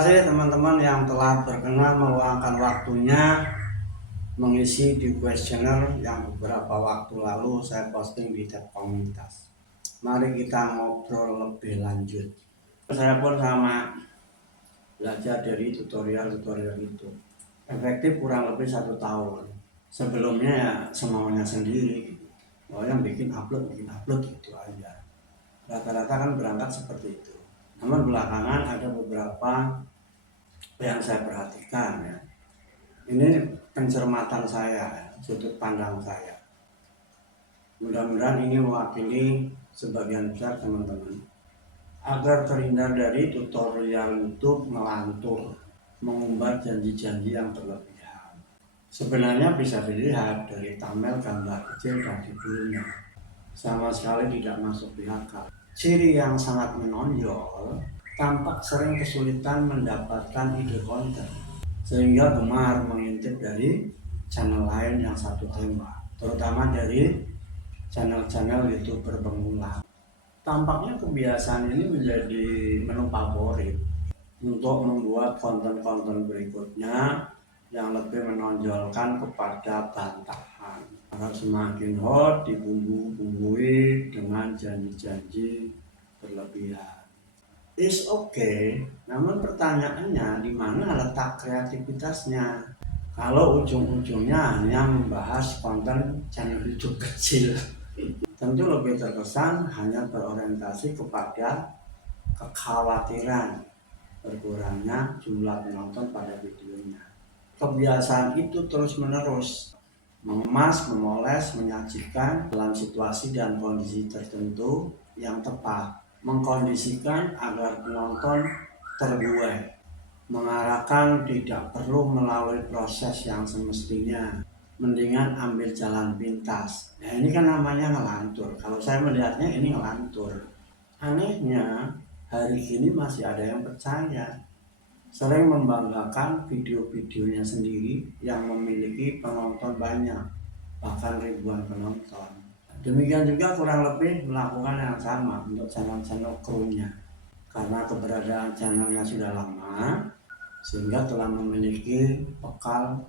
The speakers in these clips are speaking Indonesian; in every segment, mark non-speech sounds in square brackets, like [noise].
Kasih teman-teman yang telah berkenan meluangkan waktunya mengisi di kuesioner yang beberapa waktu lalu saya posting di tab komunitas. Mari kita ngobrol lebih lanjut. Saya pun sama belajar dari tutorial-tutorial itu. Efektif kurang lebih satu tahun. Sebelumnya ya semaunya sendiri. Oh yang bikin upload, bikin upload gitu aja. Rata-rata kan berangkat seperti itu. Namun belakangan ada beberapa yang saya perhatikan ya. Ini pencermatan saya, ya, sudut pandang saya. Mudah-mudahan ini mewakili sebagian besar teman-teman agar terhindar dari tutorial YouTube melantur, mengumbar janji-janji yang berlebihan. Sebenarnya bisa dilihat dari thumbnail gambar kecil dan judulnya, sama sekali tidak masuk di akal ciri yang sangat menonjol, tampak sering kesulitan mendapatkan ide konten, sehingga gemar mengintip dari channel lain yang satu tema, terutama dari channel-channel YouTube pemula. Tampaknya kebiasaan ini menjadi menu favorit untuk membuat konten-konten berikutnya yang lebih menonjolkan kepada bantahan agar semakin hot dibumbu-bumbui janji-janji berlebihan. Is okay, namun pertanyaannya di mana letak kreativitasnya? Kalau ujung-ujungnya hanya membahas konten channel YouTube kecil, [laughs] tentu lebih terkesan hanya berorientasi kepada kekhawatiran berkurangnya jumlah penonton pada videonya. Kebiasaan itu terus menerus mengemas, memoles, menyajikan dalam situasi dan kondisi tertentu yang tepat, mengkondisikan agar penonton terbuai, mengarahkan tidak perlu melalui proses yang semestinya, mendingan ambil jalan pintas. Nah ini kan namanya ngelantur. Kalau saya melihatnya ini ngelantur. Anehnya hari ini masih ada yang percaya sering membanggakan video-videonya sendiri yang memiliki penonton banyak, bahkan ribuan penonton. Demikian juga kurang lebih melakukan yang sama untuk channel-channel krunya. Karena keberadaan channelnya sudah lama, sehingga telah memiliki bekal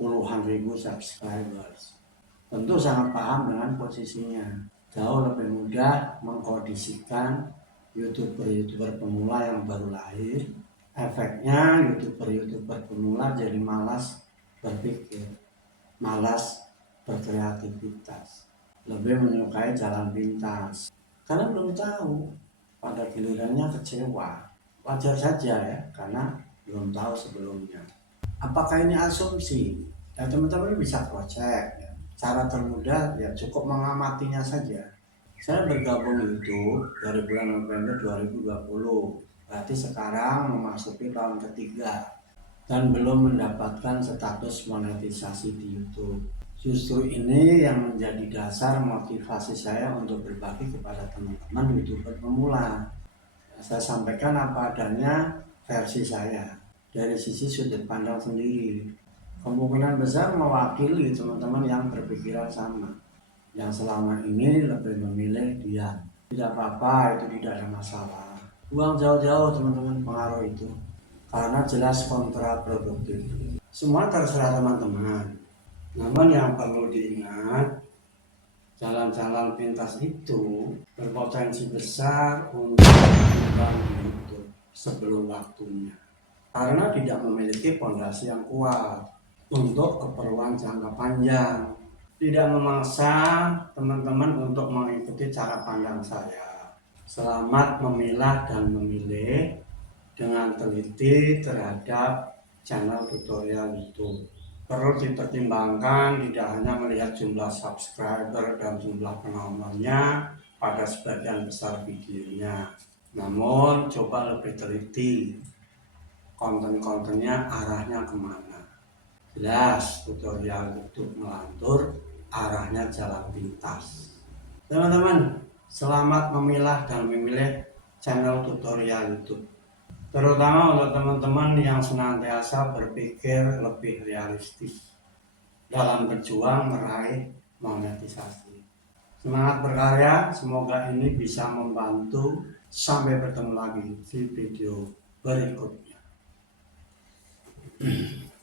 puluhan ribu subscribers. Tentu sangat paham dengan posisinya. Jauh lebih mudah mengkondisikan youtuber-youtuber pemula yang baru lahir efeknya youtuber-youtuber pemula jadi malas berpikir, malas berkreativitas, lebih menyukai jalan pintas. Karena belum tahu, pada gilirannya kecewa. Wajar saja ya, karena belum tahu sebelumnya. Apakah ini asumsi? Ya teman-teman bisa cross-check. Ya. Cara termudah ya cukup mengamatinya saja. Saya bergabung YouTube dari bulan November 2020 Berarti sekarang memasuki tahun ketiga dan belum mendapatkan status monetisasi di YouTube. Justru ini yang menjadi dasar motivasi saya untuk berbagi kepada teman-teman YouTuber pemula. Saya sampaikan apa adanya versi saya dari sisi sudut pandang sendiri. Kemungkinan besar mewakili teman-teman yang berpikiran sama, yang selama ini lebih memilih dia. Tidak apa-apa, itu tidak ada masalah buang jauh-jauh teman-teman pengaruh itu. Karena jelas kontraproduktif. Semua terserah teman-teman. Namun yang perlu diingat jalan-jalan pintas itu berpotensi besar untuk mengembang hidup sebelum waktunya. Karena tidak memiliki fondasi yang kuat untuk keperluan jangka panjang. Tidak memaksa teman-teman untuk mengikuti cara pandang saya Selamat memilah dan memilih dengan teliti terhadap channel tutorial itu. Perlu dipertimbangkan tidak hanya melihat jumlah subscriber dan jumlah penontonnya pada sebagian besar videonya. Namun coba lebih teliti konten-kontennya arahnya ke mana. Jelas tutorial YouTube melantur arahnya jalan pintas. Teman-teman, Selamat memilah dan memilih channel tutorial YouTube. Terutama untuk teman-teman yang senantiasa berpikir lebih realistis dalam berjuang meraih monetisasi. Semangat berkarya, semoga ini bisa membantu. Sampai bertemu lagi di video berikutnya. [clears throat]